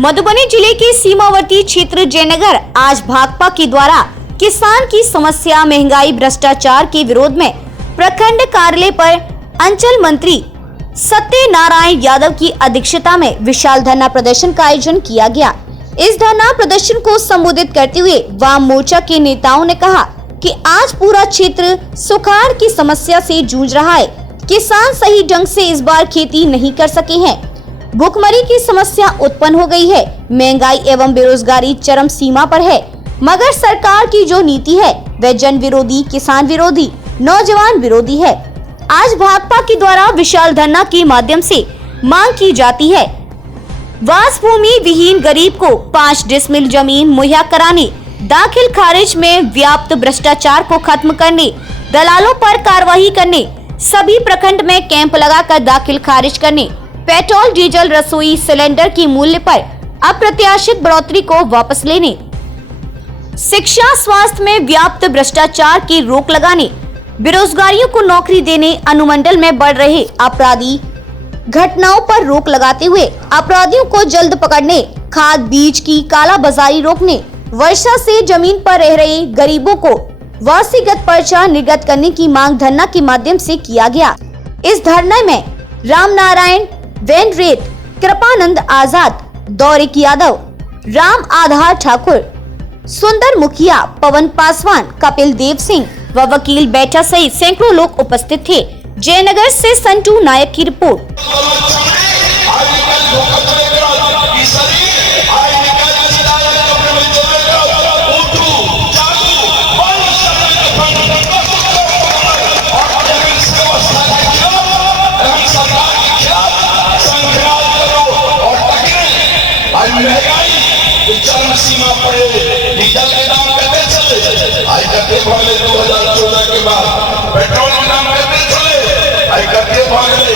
मधुबनी जिले के सीमावर्ती क्षेत्र जयनगर आज भाकपा के द्वारा किसान की समस्या, महंगाई, भ्रष्टाचार के विरोध में प्रखंड कार्यालय पर अंचल मंत्री सत्यनारायण यादव की अध्यक्षता में विशाल धरना प्रदर्शन का आयोजन किया गया। इस धरना प्रदर्शन को संबोधित करते हुए वाम मोर्चा के नेताओं ने कहा कि आज पूरा क्षेत्र सुखाड़ की समस्या से जूझ रहा है। किसान सही ढंग से इस बार खेती नहीं कर सके हैं। भूखमरी की समस्या उत्पन्न हो गई है। महंगाई एवं बेरोजगारी चरम सीमा पर है। मगर सरकार की जो नीति है वह जन विरोधी, किसान विरोधी, नौजवान विरोधी है। आज भाकपा के द्वारा विशाल धरना के माध्यम से मांग की जाती है वास भूमि विहीन गरीब को 5 डिसमिल जमीन मुहैया कराने, दाखिल खारिज में व्याप्त भ्रष्टाचार को खत्म करने, दलालों पर कार्रवाई करने, सभी प्रखंड में कैंप लगाकर दाखिल खारिज करने, पेट्रोल डीजल रसोई सिलेंडर की मूल्य पर अप्रत्याशित बढ़ोतरी को वापस लेने, शिक्षा स्वास्थ्य में व्याप्त भ्रष्टाचार की रोक लगाने, बेरोजगारियों को नौकरी देने, अनुमंडल में बढ़ रहे आपराधी घटनाओं पर रोक लगाते हुए अपराधियों को जल्द पकड़ने, खाद बीज की कालाबाजारी रोकने, वर्षा से जमीन पर रह रहे गरीबों को वासीगत पर्चा निर्गत करने की मांग धरना के माध्यम से किया गया। इस धरने में राम नारायण वेनरेत, कृपानंद आजाद, दौरिक यादव, राम आधार ठाकुर, सुंदर मुखिया, पवन पासवान, कपिल देव सिंह व वकील बैठा सहित सैकड़ों लोग उपस्थित थे। जयनगर से संटू नायक की रिपोर्ट। चरम सीमा पर डीजल के दाम कहते चले, आई करते भागले 2014 के बाद पेट्रोल के दाम कहते चले, आई करते भागले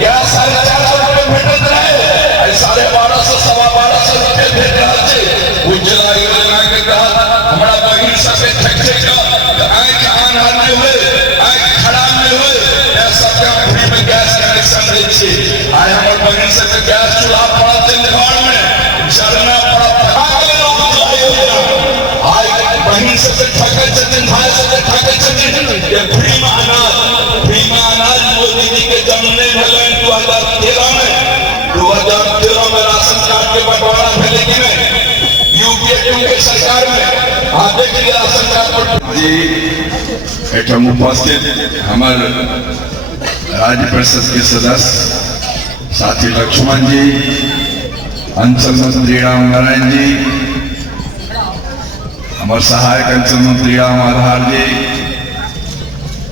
गैस 450 रुपए भेटत रहे, आई 1250 1250 रुपए भेट रहा छे। उज्ज्वला योजना के तहत हमारा बहिन सबके ठेके का आई जहान हाल में हुए, आई खराब में हुए, ये सब का फ्री में गैस कनेक्शन दे छे। आई हमर बहिन सबके गैस चूल्हा पड़ा छे निवाड़ में जरना पड़ा बहिन सबसे ठगे छथिन, भाई सबसे ठगे छथिन। ये फ्री में अनाज मोदी जी के जन्म नहीं भेलै 2013 में राशन कार्ड के बंटवारा भेलै कि नहीं यूपीए के सरकार में। आप देख लिया राशन कार्ड पर जी एठम उपस्थित हमार राज्य परिषद के सदस्य साथी लक्ष्मण जी, अंचल मंत्री राम नारायण जी, हमारे सहायक अंचल मंत्री राम आधार जी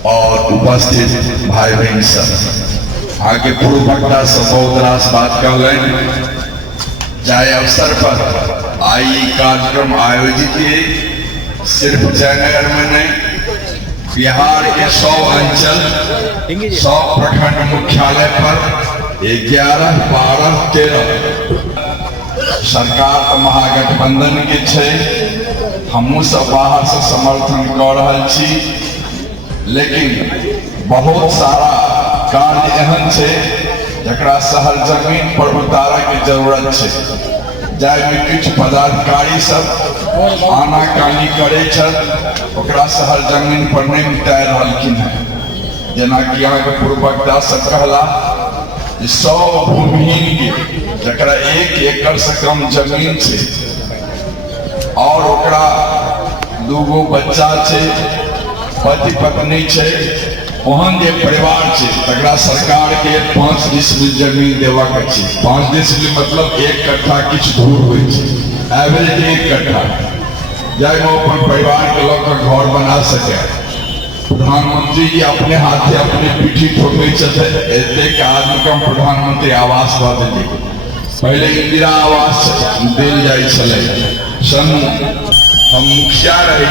और उपस्थित भाई बहन सब आगे पूर्व वक्ता सब बहुत रास बात कर रहे। जाए अवसर पर आई कार्यक्रम आयोजित किए सिर्फ जयनगर में नहीं, बिहार के 100 अंचल 100 प्रखंड मुख्यालय पर 11, 12, 13 सरकार महागठबंधन के छे। हमू सब बाहर से समर्थन कर रहा छी, लेकिन बहुत सारा कार्य एहन छे जकरा शहर जमीन पर उतारा के जरूरत छे। जाहिमे कुछ पदाधिकारी सब आनाकानी करे छथि, ओकरा शहर जमीन पर नहीं उतार रहलखिन हैं। जेना कि यहाँ के पूर्व वक्ता सब कहला 100 भूमिहीन के जकरा 1 एकड़ से कम जमीन छे और ओकरा 2 बच्चा छे, पति पत्नी छे, ओहन जे परिवार छे तकरा सरकार के 5 डिसमिल जमीन देवा के छे। 5 डिसमिल मतलब 1 कट्ठा किछ दूर होय छे, एवरेज 1 कट्ठा, जाहिमे अपन परिवार के लोग घर बना सके। प्रधानमंत्री जी अपने हाथे अपने पीठी ठोकै छथि, एतेक आदमी के प्रधानमंत्री आवास दऽ देलियै। पहले इंदिरा आवास देल जाय छलै। सन हम मुखिया रही,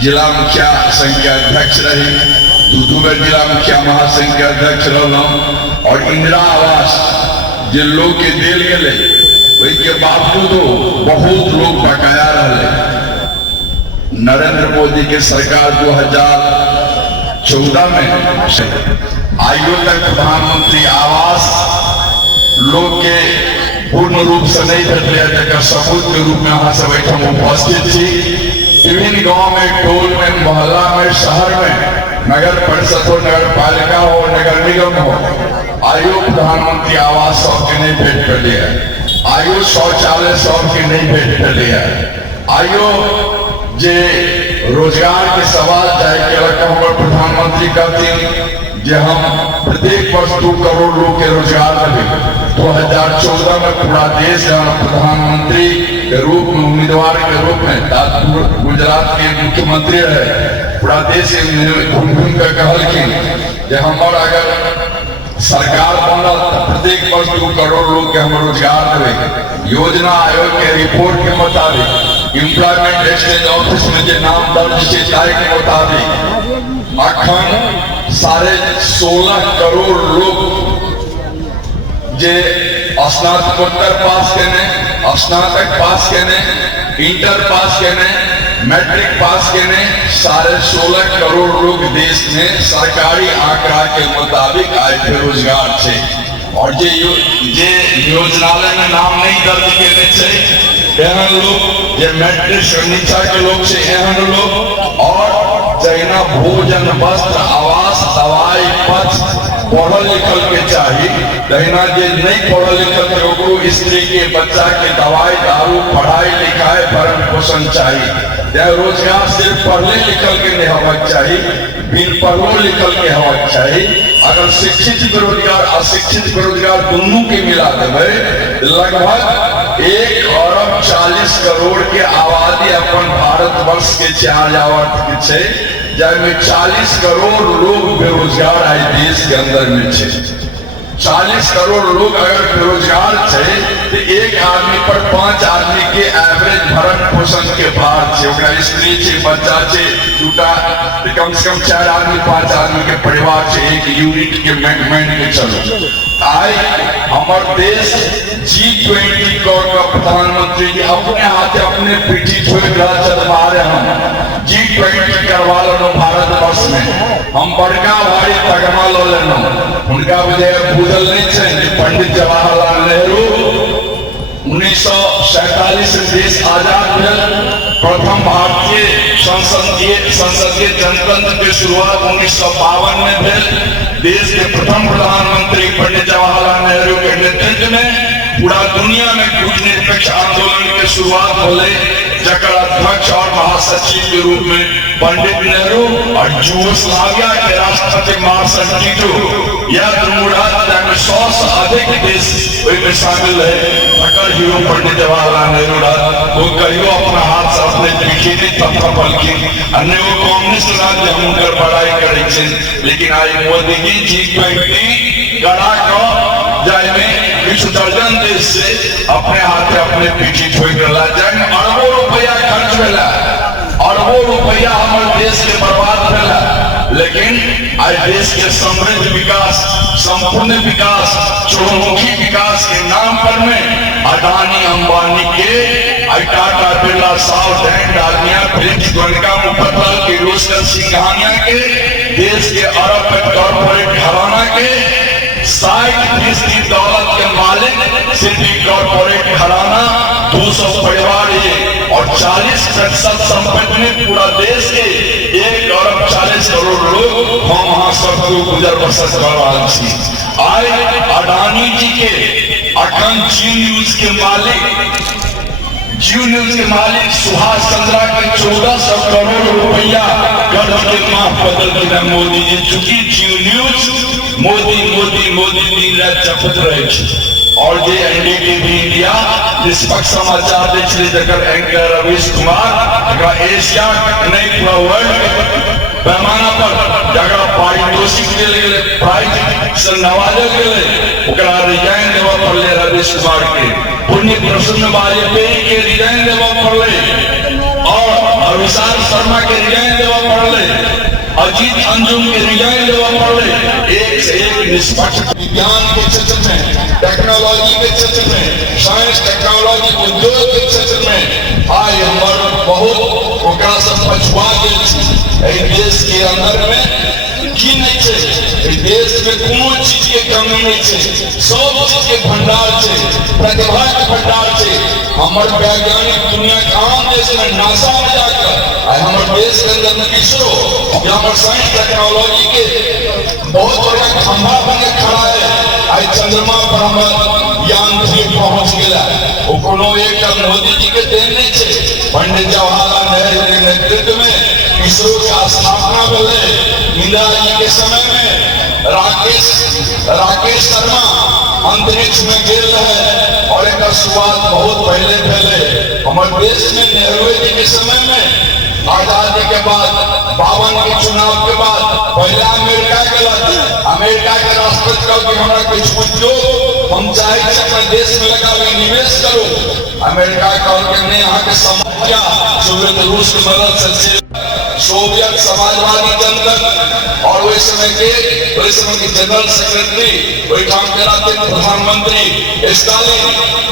जिला मुखिया संघ के अध्यक्ष रही, 2 बेर जिला मुखिया महासंघ के अध्यक्ष रहलहुँ और इंदिरा आवास जिन लोग के देल गेलै ओहिके बावजूदो बहुत लोग बकाया रहलै। नरेंद्र मोदी के सरकार 2014 में आइयो तक प्रधानमंत्री आवास लोग के पूर्ण रूप से नहीं भेटले जकर सबूत के रूप में अहाँ सब एहिठाम उपस्थित छी। विभिन्न गांव में, टोल में, मोहल्ला में, शहर में, नगर परिषद हो, नगर पालिका हो, नगर निगम हो, आयु प्रधानमंत्री आवास सबके नहीं भेट पेले है, आयु शौचालय सबके नहीं भेट पेले है, आयु जे रोजगार के सवाल जाए के हमर प्रधानमंत्री कहते जे हम प्रत्येक वर्ष 2 करोड़ लोग के रोजगार देंगे। 2014 में पूरा देश प्रधानमंत्री के रूप में, उम्मीदवार के रूप में गुजरात के मुख्यमंत्री रहे, पूरा देश घूम घूम कर कहलखिन जे हमार अगर सरकार बनल तो प्रत्येक वर्ष 2 करोड़ लोग के हम रोजगार देंगे। योजना आयोग के रिपोर्ट के मुताबिक एम्प्लॉयमेंट एक्सचेंज ऑफिस में जो नाम दर्ज है तारीख के मुताबिक अखन 16.5 करोड़ लोग जे स्नातकोत्तर पास केने, स्नातक पास केने, इंटर पास केने, मैट्रिक पास केने, 16.5 करोड़ लोग देश में सरकारी आंकड़ा के मुताबिक आज बेरोजगार छे। और जे योजनालय में नाम नहीं दर्ज केने छे एहन लोग, जे मैट्रिक से नीचा के लोग छे एहन लोग, और जहिना भोजन, वस्त्र, आवास, दवाई, पथ पढ़ल लिखल के चाहिए, तहिना जे नहीं पढ़ल लिखल के ओकरो स्त्री के, बच्चा के दवाई दारू, पढ़ाई लिखाई, भरण पोषण चाहिए। रोजगार सिर्फ पढ़ले लिखल के नहीं होना चाहिए, बिन पढ़लो लिखल के होना चाहिए। अगर शिक्षित बेरोजगार, अशिक्षित बेरोजगार दोनों के मिला देवे, लगभग 1 अरब 40 करोड़ के आबादी अपन भारत वर्ष के 4 जावत के छे, जिसमें 40 करोड़ लोग बेरोजगार आज देश के अंदर में छे। 40 करोड़ लोग अगर बेरोजगार छे तो एक आदमी पर 5 आदमी के एवरेज भरण पोषण के भार छे, ओकरा स्त्री छे, बच्चा छे, दूटा कम से कम 4 आदमी 5 आदमी के परिवार छे, एक यूनिट के मैनेजमेंट के चलो। आज हमार देश G20 का प्रधानमंत्री जी अपने हाथे अपने पीठी ठोक चलवा रहे हम G20 करवा लो भारत वर्ष में। हम बड़का भारी तगमा लो लेना, उनका वजह भूल नहीं चाहिए। पंडित जवाहरलाल नेहरू 1947 में देश आजाद भेल, प्रथम भारतीय संसदीय जनतंत्र की शुरुआत 1952 में भेल। देश के प्रथम प्रधानमंत्री पंडित जवाहरलाल नेहरू के नेतृत्व में पूरा दुनिया में कूटनीतिक आंदोलन की शुरुआत होले, जकर अध्यक्ष और महासचिव के रूप में पंडित नेहरू और यूगोस्लाविया के राष्ट्रपति मार्शल टीटो, यह में 100 से अधिक देश में शामिल है। अकर हीरो पंडित जवाहरलाल नेहरू वो कहियो अपना हाथ से अपने पीछे नहीं थपथपल की, अन्य वो कम्युनिस्ट राज्य हम उनकर बड़ाई करे छे। लेकिन आज मोदी जी G20 कड़ा को जाय में कुछ दर्जन देश से अपने हाथ अपने पीठी ठोक रहा, जन अरबों रुपया खर्च भेला, अरबों रुपया हमारे देश के बर्बाद भेला। लेकिन आज देश के समृद्ध विकास, संपूर्ण विकास, चहुमुखी विकास के नाम पर में अडानी अंबानी के, टाटा बिरला, साउथ डालमिया, प्रिंस द्वारिका मुफद्दल के, रोशन सिंघानिया के, देश के अरब कॉर्पोरेट घराना के 60% दौलत के मालिक सिटी कॉर्पोरेट घराना, 200 परिवार ये, और 40% संपत्ति में पूरा देश के 1 अरब 40 करोड़ लोग हम वहां सबको गुजर बसर कर रहा छी। आज अडानी जी के अखन जी न्यूज के मालिक सुभाष चंद्रा के 1400 करोड़ रुपया कर्ज के माफ बदल दिया मोदी जी। चूंकि जी न्यूज मोदी दिन रात जपत रहे छे, और जे एनडीटीवी इंडिया निष्पक्ष समाचार दे छे, जकर एंकर रवीश कुमार एशिया नहीं पूरा वर्ल्ड पैमाना पर जगह पारितोषिक दिल गेले, प्राइज से नवाजल गेले, ओकरा रिजाइन देवा पड़ले रवीश कुमार के, पुण्य प्रसन्न वाजपेयी के रिजाइन देवा पड़ले, और अभिषेक शर्मा के रिजाइन देवा पड़ले, अजीत अंजुम के रिजाइन देवा पड़ले। एक से एक निष्पक्ष विज्ञान के क्षेत्र में, टेक्नोलॉजी के क्षेत्र में, साइंस टेक्नोलॉजी उद्योग के क्षेत्र में आज हमारे बहुत ओकरा से पछुआ गेल छी। देश के अंदर में की नहीं है, कि देश में कोनो चीज के कमी नहीं है, सब चीज के भंडार है, प्रतिभा के भंडार है। हमारे वैज्ञानिक दुनिया के आम देश में नासा में जाकर हमारे देश के अंदर इसरो या हमारे साइंस टेक्नोलॉजी के बहुत बड़ा खंभा बन के खड़ा है। आज चंद्रमा पर हमारा यान पहुंच गया, वो कोनो एक मोदी जी के देन नहीं है। पंडित जवाहरलाल नेहरू के नेतृत्व में इसरो का स्थापना हुए। इंदिरा जी के समय में राकेश शर्मा अंतरिक्ष में गिर रहे और एक शुरुआत बहुत पहले हमारे देश में नेहरू जी के समय में आजादी के बाद 52 के चुनाव के बाद पहले अमेरिका के राष्ट्रपति का कि हमारा कुछ उद्योग हम चाहे अपने देश में लगा निवेश करो। अमेरिका का यहाँ के समस्या सोवियत रूस की मदद से सोवियत समाजवादी जनता और वही समय के जनरल सेक्रेटरी वही काम कराते प्रधानमंत्री स्टालिन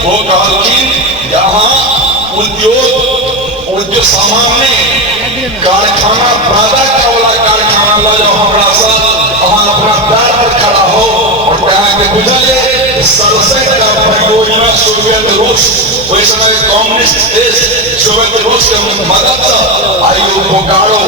वो कहलखिन यहाँ उद्योग सामान्य कारखाना पैदा करे वाला कारखाना ला जाओ हमरा साथ, वहाँ अपना पैर पर खड़ा हो और कहा कि बुझले सरसेट का परियोजना सोवियत रूस वही समय कम्युनिस्ट देश सोवियत रूस के मदद से आयु बोकारो